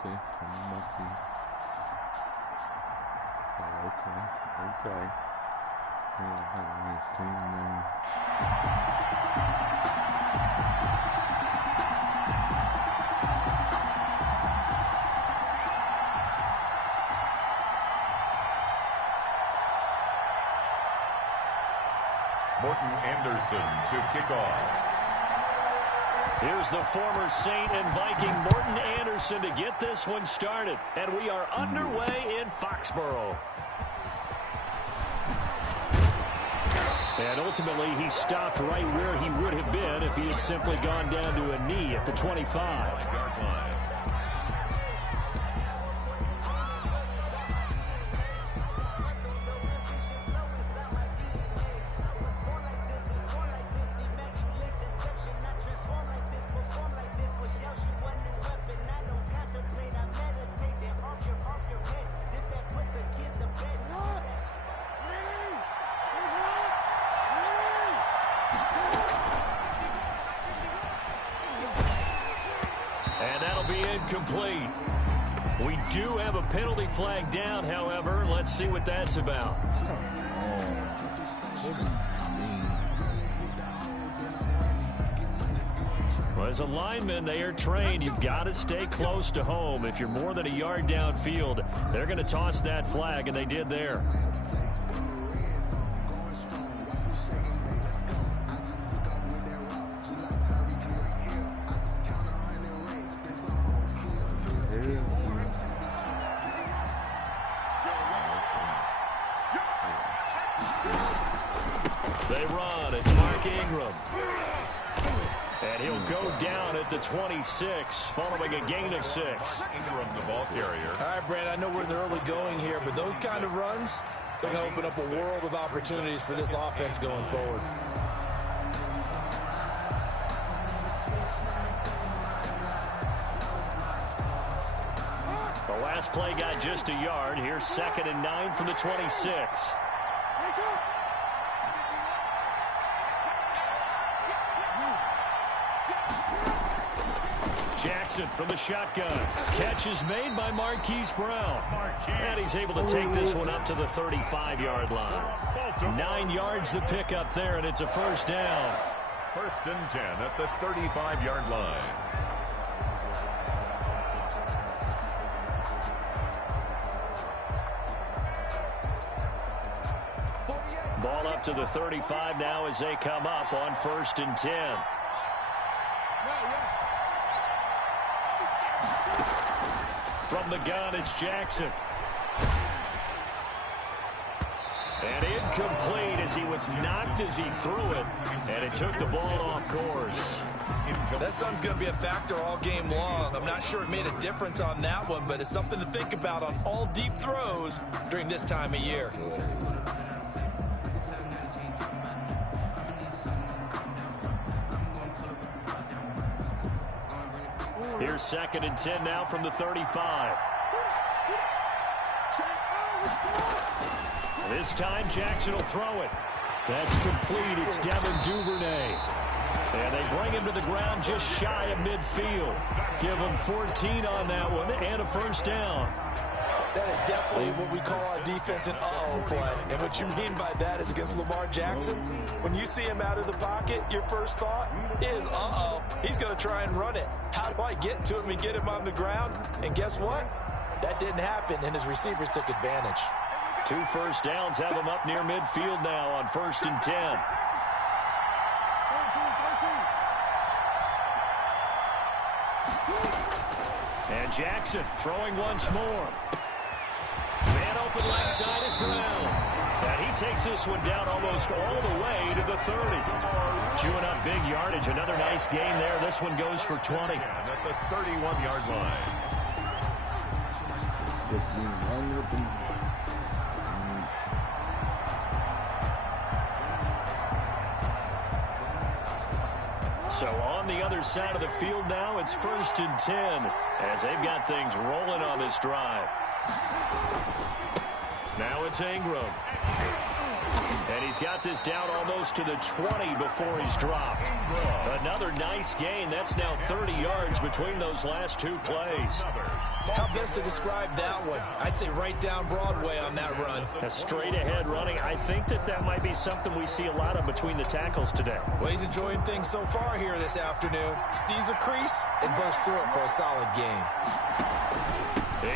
Okay, okay. Morton Anderson to kick off. Here's the former Saint and Viking Morton Anderson to get this one started. And we are underway in Foxborough. And ultimately, he stopped right where he would have been if he had simply gone down to a knee at the 25. And that'll be incomplete. We do have a penalty flag down, however. Let's see what that's about. Well, as a lineman, they are trained. You've got to stay close to home. If you're more than a yard downfield, they're going to toss that flag, and they did there. They run. It's Mark Ingram. And he'll go down at the 26, following a gain of 6. Ingram, the ball carrier. All right, Brandon, I know we're in the early going here, but those kind of runs, they're going to open up a world of opportunities for this offense going forward. The last play got just a yard. Here's 2nd and 9 from the 26. Jackson from the shotgun. Catch is made by Marquise Brown. And he's able to take this one up to the 35-yard line. 9 yards to pick up there, and it's a first down. 1st and 10 at the 35-yard line. Ball up to the 35 now as they come up on 1st and 10. From the gun, it's Jackson. And incomplete as he was knocked as he threw it. And it took the ball off course. That sun's going to be a factor all game long. I'm not sure it made a difference on that one, but it's something to think about on all deep throws during this time of year. Here's 2nd and 10 now from the 35. This time Jackson will throw it. That's complete. It's Devin Duvernay. And they bring him to the ground just shy of midfield. Give him 14 on that one and a first down. That is definitely what we call our defense an uh-oh play. And what you mean by that is against Lamar Jackson, when you see him out of the pocket, your first thought is, uh-oh, he's going to try and run it. How do I get to him and get him on the ground? And guess what? That didn't happen, and his receivers took advantage. 2 first downs have him up near midfield now on 1st and 10. And Jackson throwing once more. Man open left side is Brown. And he takes this one down almost all the way to the 30. Chewing up big yardage. Another nice gain there. This one goes for 20. At the 31-yard line. So on the other side of the field now, it's 1st and 10 as they've got things rolling on this drive. Now it's Ingram. And he's got this down almost to the 20 before he's dropped. Another nice gain. That's now 30 yards between those last 2 plays. How best to describe that one? I'd say right down Broadway on that run. A straight ahead running. I think that might be something we see a lot of between the tackles today. Well, he's enjoying things so far here this afternoon. Sees a crease and bursts through it for a solid gain.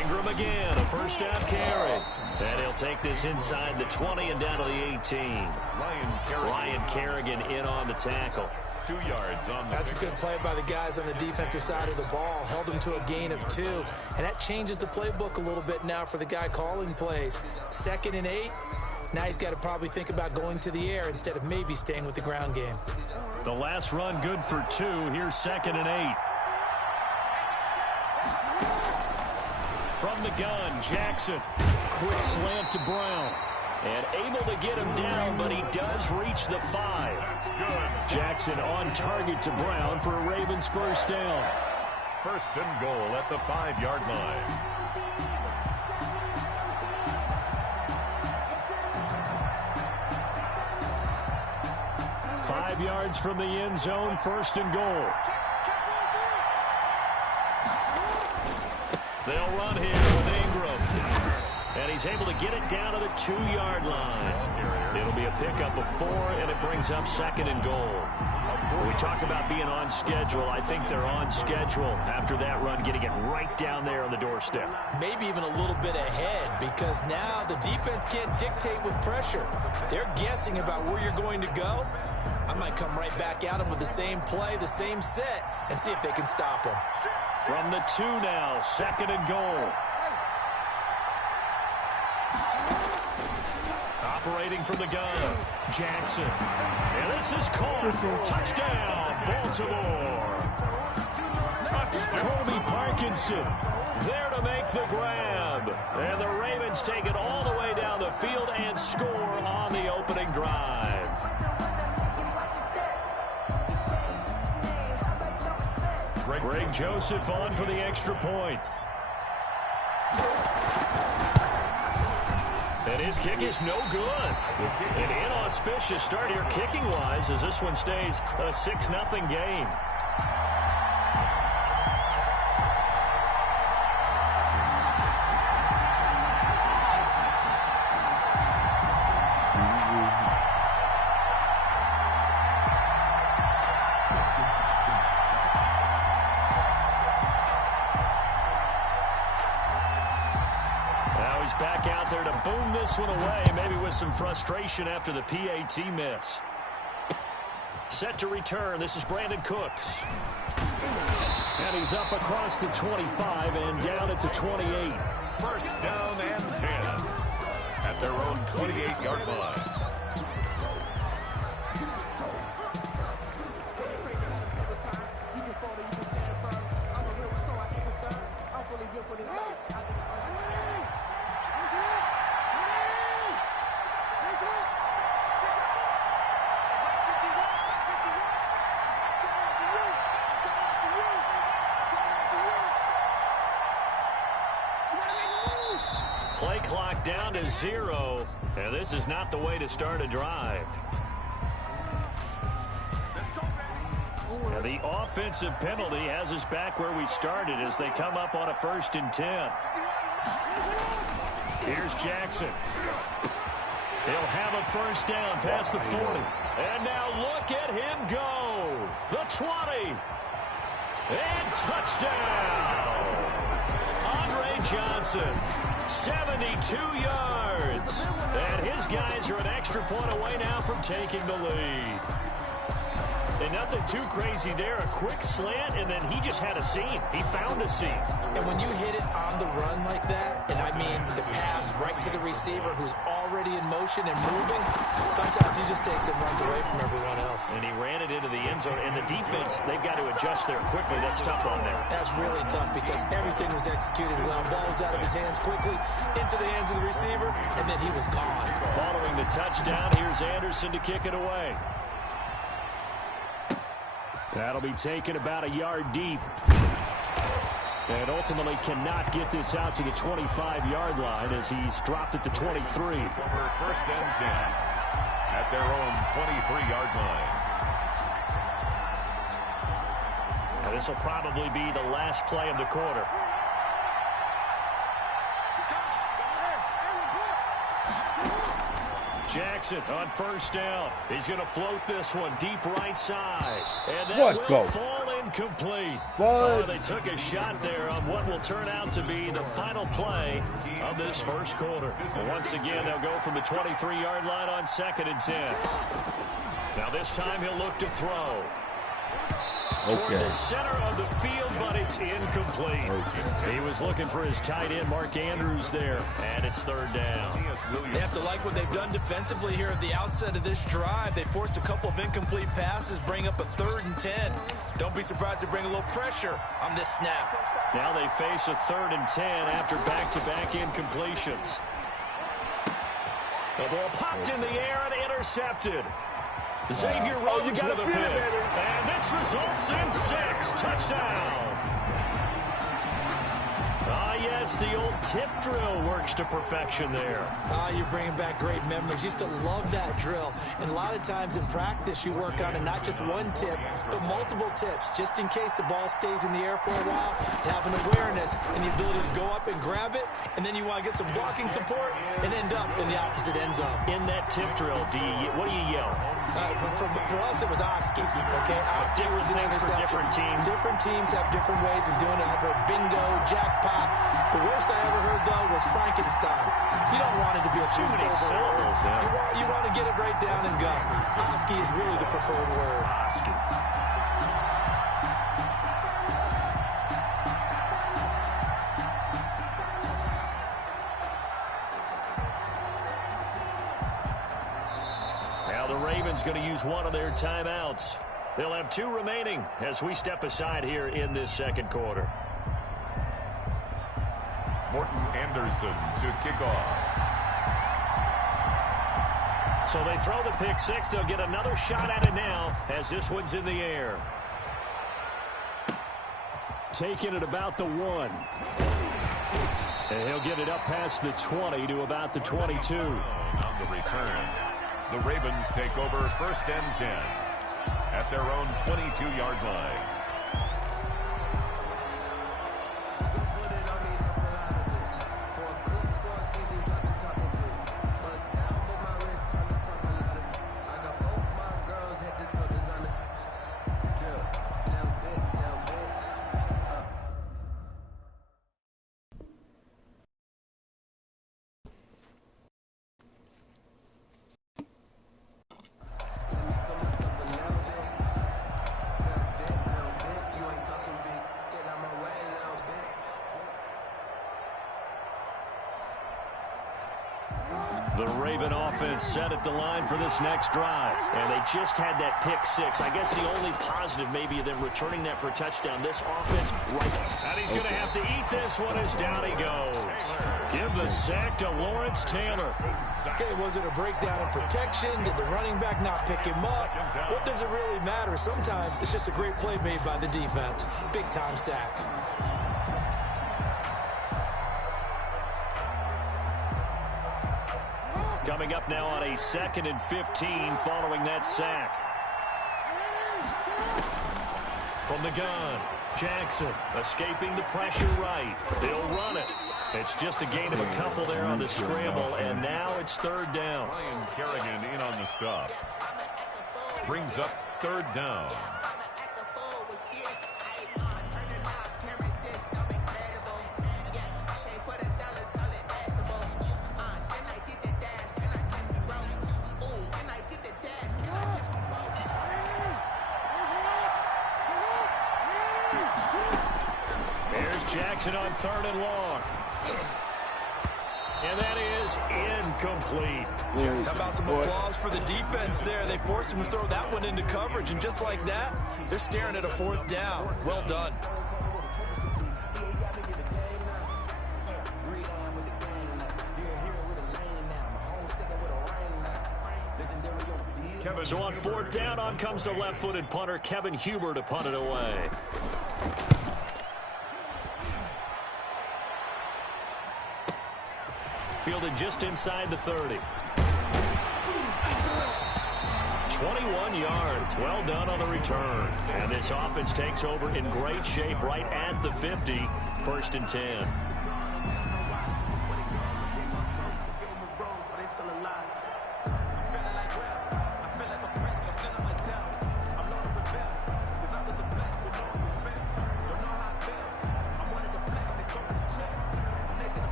Ingram again, a first down carry. And he'll take this inside the 20 and down to the 18. Ryan Kerrigan in on the tackle. 2 yards on the That's a good play by the guys on the defensive side of the ball. Held him to a gain of 2. And that changes the playbook a little bit now for the guy calling plays. 2nd and 8. Now he's got to probably think about going to the air instead of maybe staying with the ground game. The last run good for 2. Here's 2nd and 8. From the gun, Jackson. Quick slant to Brown. And able to get him down, but he does reach the 5. Jackson on target to Brown for a Ravens first down. 1st and goal at the 5-yard line. Five yards from the end zone, 1st and goal. They'll run here with Ingram. And he's able to get it down to the 2-yard line. It'll be a pickup of 4, and it brings up 2nd and goal. When we talk about being on schedule, I think they're on schedule after that run, getting it right down there on the doorstep. Maybe even a little bit ahead, because now the defense can't dictate with pressure. They're guessing about where you're going to go. I might come right back at them with the same play, the same set, and see if they can stop them. From the 2 now, 2nd and goal. Operating from the gun, Jackson. And this is caught. Touchdown, Baltimore. Colby Parkinson there to make the grab. And the Ravens take it all the way down the field and score on the opening drive. Greg Joseph on for the extra point. And his kick is no good. An inauspicious start here kicking-wise as this one stays a 6-0 game. Back out there to boom this one away, maybe with some frustration after the PAT miss. Set to return. This is Brandon Cooks. And he's up across the 25 and down at the 28. 1st down and 10 at their own 28-yard line. Play clock down to 0, and this is not the way to start a drive. The offensive penalty has us back where we started as they come up on a 1st and 10. Here's Jackson. He'll have a 1st down past the 40. And now look at him go. The 20. And touchdown. Andre Johnson, 72 yards. And his guys are an extra point away now from taking the lead. And nothing too crazy there. A quick slant, and then he just had a seam. He found a seam. And when you hit it on the run like that, and I mean the pass right to the receiver who's already in motion and moving, sometimes he just takes it and runs away from everyone else. And he ran it into the end zone. And the defense, they've got to adjust there quickly. That's tough on there. That's really tough because everything was executed well. Ball was out of his hands quickly, into the hands of the receiver, and then he was gone. Following the touchdown, here's Anderson to kick it away. That'll be taken about a yard deep. And ultimately cannot get this out to the 25-yard line as he's dropped at the 23. Over 1st and 10 at their own 23-yard line. Now this will probably be the last play of the quarter. Jackson on 1st down. He's going to float this one deep right side. And that will fall incomplete. They took a shot there on what will turn out to be the final play of this 1st quarter. And once again, they'll go from the 23-yard line on 2nd and 10. Now this time he'll look to throw. Toward the center of the field, but it's incomplete. He was looking for his tight end, Mark Andrews, there, and it's 3rd down. They have to like what they've done defensively here at the outset of this drive. They forced a couple of incomplete passes, bring up a 3rd and 10. Don't be surprised to bring a little pressure on this snap. Now they face a 3rd and 10 after back-to-back incompletions. The ball popped in the air and intercepted. Xavier Rhodes with a pick. And this results in 6. Touchdown. Yes, the old tip drill works to perfection there. You're bringing back great memories. Used to love that drill. And a lot of times in practice, you work on it, not just one tip, but multiple tips, just in case the ball stays in the air for a while. To have an awareness and the ability to go up and grab it, and then you want to get some blocking support and end up in the opposite end zone. In that tip drill, what do you yell? For us, it was Oski. Okay, Oski was an interception. Different teams. Different teams have different ways of doing it. I've heard bingo, jackpot. The worst I ever heard, though, was Frankenstein. You don't want it to be a too many syllables. You want to get it right down and go. Oski is really the preferred word. Oski. Now the Ravens going to use one of their timeouts. They'll have 2 remaining as we step aside here in this 2nd quarter. Morton Anderson to kick off. So they throw the pick 6. They'll get another shot at it now as this one's in the air. Taking it about the 1. And he'll get it up past the 20 to about the 22. On the return, the Ravens take over 1st and 10 at their own 22-yard line. The Raven offense set at the line for this next drive. And they just had that pick 6. I guess the only positive maybe of them returning that for a touchdown. This offense right. And he's going to have to eat this one as down he goes. Give the sack to Lawrence Taylor. Okay, was it a breakdown in protection? Did the running back not pick him up? What does it really matter? Sometimes it's just a great play made by the defense. Big-time sack. Coming up now on a 2nd and 15 following that sack. From the gun, Jackson escaping the pressure right. They'll run it. It's just a gain of a couple there on the scramble, and now it's third down. Ryan Kerrigan in on the stop. Brings up third down. There's Jackson on third and long. And that is incomplete. How about some applause for the defense there? They forced him to throw that one into coverage, and just like that, they're staring at a fourth down. Well done. So on fourth down, on comes the left-footed punter, Kevin Huber, to punt it away. Fielded just inside the 30. 21 yards. Well done on the return. And this offense takes over in great shape right at the 50. First and 10.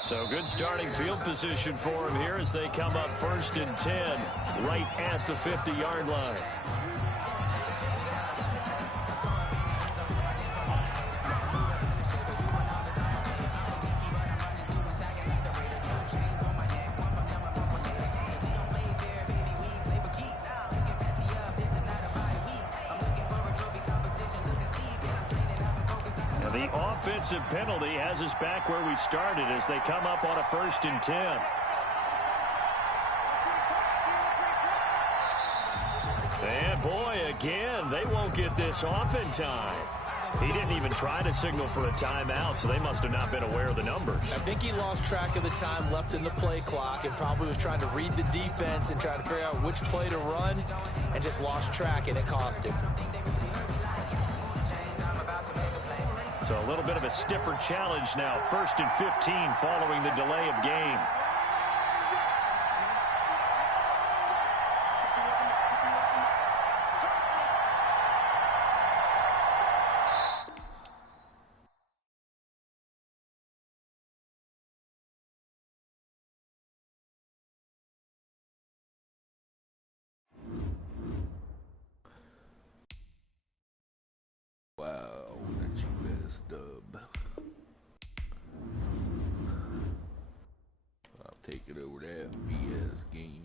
So good starting field position for him here as they come up first and 10 right at the 50-yard line. The offensive penalty has us back where we started as they come up on a first and 10. And boy, again, they won't get this off in time. He didn't even try to signal for a timeout, so they must have not been aware of the numbers. I think he lost track of the time left in the play clock and probably was trying to read the defense and trying to figure out which play to run and just lost track, and it cost him. So a little bit of a stiffer challenge now. First and 15 following the delay of game. Wow, that's your best dub. I'll take it over that BS game.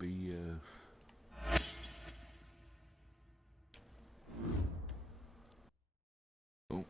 BS. Oh,